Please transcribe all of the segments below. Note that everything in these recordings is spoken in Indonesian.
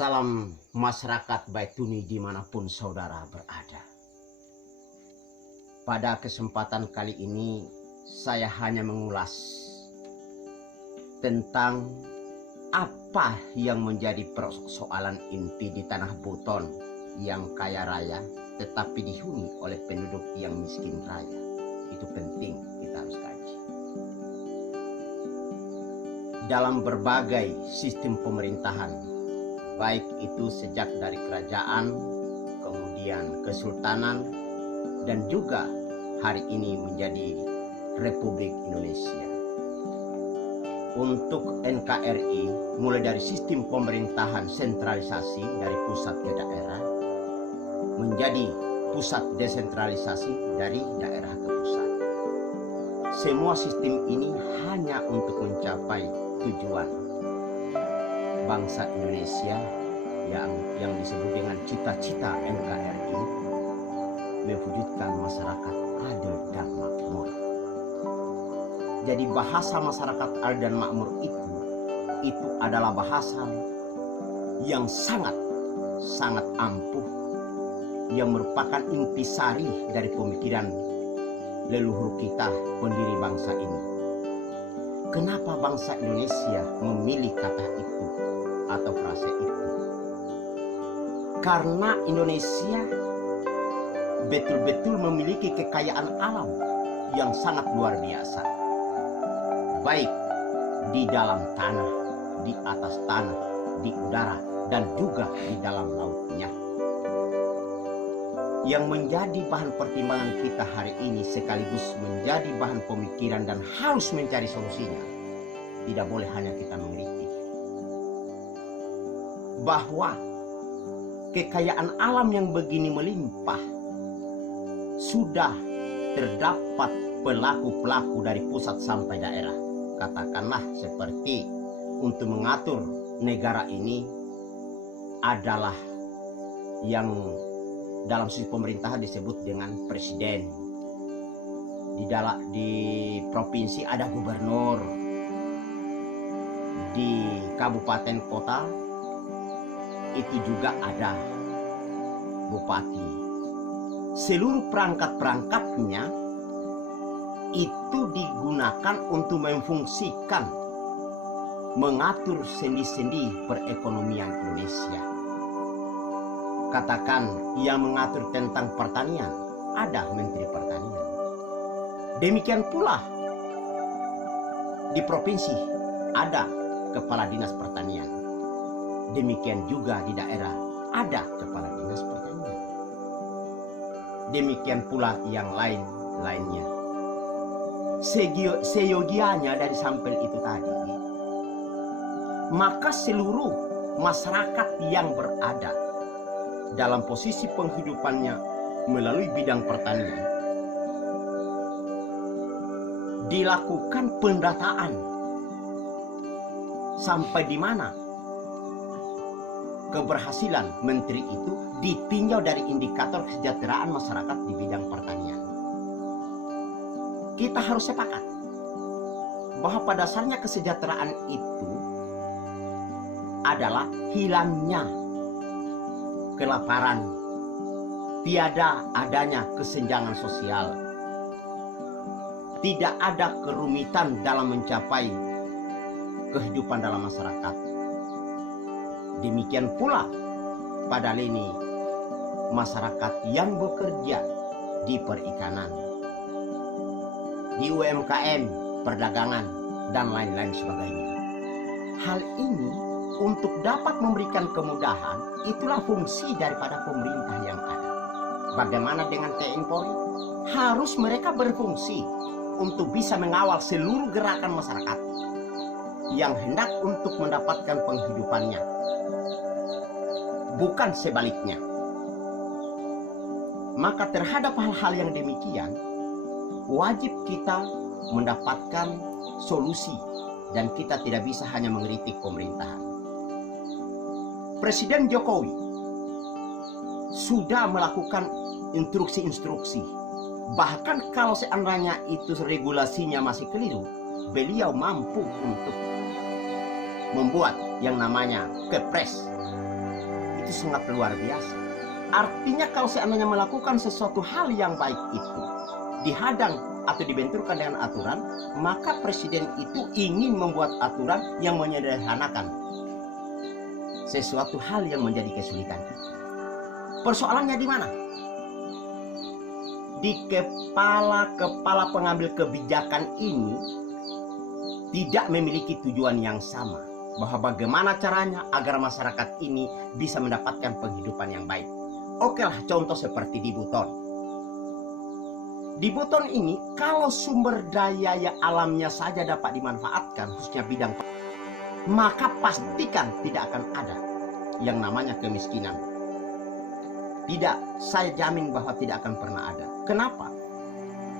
Salam masyarakat Baituni dimanapun saudara berada. Pada kesempatan kali ini saya hanya mengulas tentang apa yang menjadi persoalan inti di Tanah Buton yang kaya raya tetapi dihuni oleh penduduk yang miskin raya. Itu penting kita harus kaji. Dalam berbagai sistem pemerintahan, baik itu sejak dari kerajaan, kemudian kesultanan, dan juga hari ini menjadi Republik Indonesia. Untuk NKRI, mulai dari sistem pemerintahan sentralisasi dari pusat ke daerah, menjadi pusat desentralisasi dari daerah ke pusat. Semua sistem ini hanya untuk mencapai tujuan bangsa Indonesia yang disebut dengan cita-cita NKRI, mewujudkan masyarakat adil dan makmur. Jadi bahasa masyarakat adil dan makmur itu adalah bahasa yang sangat ampuh, yang merupakan intisari dari pemikiran leluhur kita, pendiri bangsa ini. Kenapa bangsa Indonesia memilih kata itu atau frase itu? Karena Indonesia betul-betul memiliki kekayaan alam yang sangat luar biasa. Baik di dalam tanah, di atas tanah, di udara, dan juga di dalam lautnya. Yang menjadi bahan pertimbangan kita hari ini sekaligus menjadi bahan pemikiran dan harus mencari solusinya. Tidak boleh hanya kita mengkritik bahwa kekayaan alam yang begini melimpah sudah terdapat pelaku-pelaku dari pusat sampai daerah. Katakanlah seperti untuk mengatur negara ini adalah yang dalam sisi pemerintahan disebut dengan presiden. Di provinsi ada gubernur, di kabupaten kota itu juga ada bupati. Seluruh perangkat-perangkatnya itu digunakan untuk memfungsikan, mengatur sendi-sendi perekonomian Indonesia. Katakan yang mengatur tentang pertanian, ada Menteri Pertanian. Demikian pula di provinsi ada Kepala Dinas Pertanian. Demikian juga di daerah ada Kepala Dinas Pertanian. Demikian pula yang lainnya. Seyogianya dari sampel itu tadi, maka seluruh masyarakat yang berada dalam posisi penghidupannya melalui bidang pertanian dilakukan pendataan sampai di mana keberhasilan menteri itu ditinjau dari indikator kesejahteraan masyarakat di bidang pertanian. Kita harus sepakat bahwa pada dasarnya kesejahteraan itu adalah hilangnya kelaparan, tiada adanya kesenjangan sosial, tidak ada kerumitan dalam mencapai kehidupan dalam masyarakat. Demikian pula pada lini masyarakat yang bekerja di perikanan, di UMKM, perdagangan, dan lain-lain sebagainya. Hal ini untuk dapat memberikan kemudahan, itulah fungsi daripada pemerintah yang ada. Bagaimana dengan TNI Polri? Harus mereka berfungsi untuk bisa mengawal seluruh gerakan masyarakat yang hendak untuk mendapatkan penghidupannya, bukan sebaliknya. Maka terhadap hal-hal yang demikian, wajib kita mendapatkan solusi dan kita tidak bisa hanya mengkritik pemerintahan. Presiden Jokowi sudah melakukan instruksi-instruksi. Bahkan kalau seandainya itu regulasinya masih keliru, beliau mampu untuk membuat yang namanya Kepres itu sangat luar biasa. Artinya kalau seandainya melakukan sesuatu hal yang baik itu dihadang atau dibenturkan dengan aturan, maka presiden itu ingin membuat aturan yang menyederhanakan sesuatu hal yang menjadi kesulitan kita. Persoalannya di mana? Di kepala pengambil kebijakan ini tidak memiliki tujuan yang sama, bahwa bagaimana caranya agar masyarakat ini bisa mendapatkan penghidupan yang baik. Oke lah, contoh seperti di Buton. Di Buton ini, kalau sumber daya alamnya saja dapat dimanfaatkan, khususnya bidang, maka pastikan tidak akan ada yang namanya kemiskinan. Tidak, saya jamin bahwa tidak akan pernah ada. Kenapa?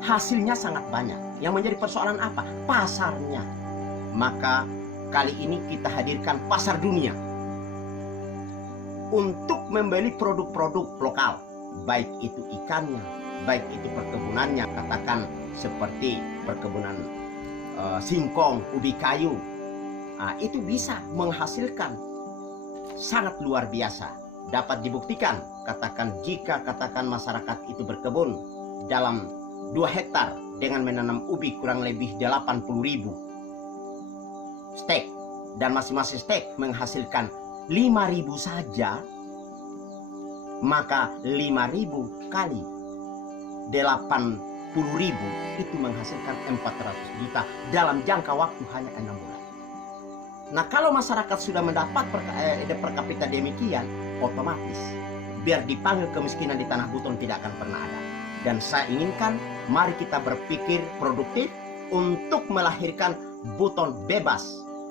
Hasilnya sangat banyak. Yang menjadi persoalan apa? Pasarnya. Maka kali ini kita hadirkan pasar dunia untuk membeli produk-produk lokal, baik itu ikannya, baik itu perkebunannya, katakan seperti perkebunan singkong, ubi kayu. Nah, itu bisa menghasilkan sangat luar biasa. Dapat dibuktikan, katakan jika masyarakat itu berkebun dalam 2 hektar dengan menanam ubi kurang lebih 80.000 stek, dan masing-masing stek menghasilkan 5.000 saja, maka 5.000 kali 80.000 itu menghasilkan 400 juta dalam jangka waktu hanya 6 bulan. Nah, kalau masyarakat sudah mendapat per kapita demikian, otomatis biar dipanggil kemiskinan di Tanah Buton tidak akan pernah ada. Dan saya inginkan mari kita berpikir produktif untuk melahirkan Buton bebas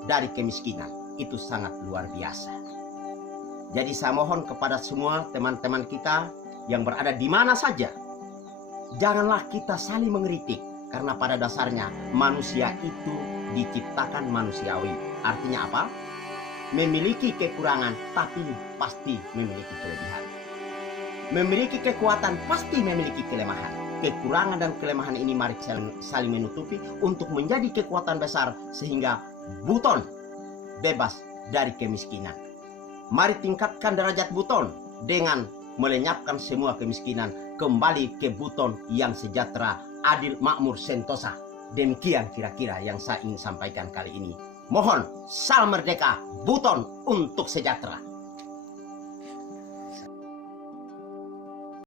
dari kemiskinan. Itu sangat luar biasa. Jadi saya mohon kepada semua teman-teman kita yang berada di mana saja, janganlah kita saling mengkritik, karena pada dasarnya manusia itu diciptakan manusiawi. Artinya apa? Memiliki kekurangan, tapi pasti memiliki kelebihan. Memiliki kekuatan, pasti memiliki kelemahan. Kekurangan dan kelemahan ini mari saling menutupi untuk menjadi kekuatan besar, sehingga Buton bebas dari kemiskinan. Mari tingkatkan derajat Buton dengan melenyapkan semua kemiskinan, kembali ke Buton yang sejahtera, adil, makmur, sentosa. Demikian kira-kira yang saya ingin sampaikan kali ini. Mohon salam merdeka, Buton untuk sejahtera.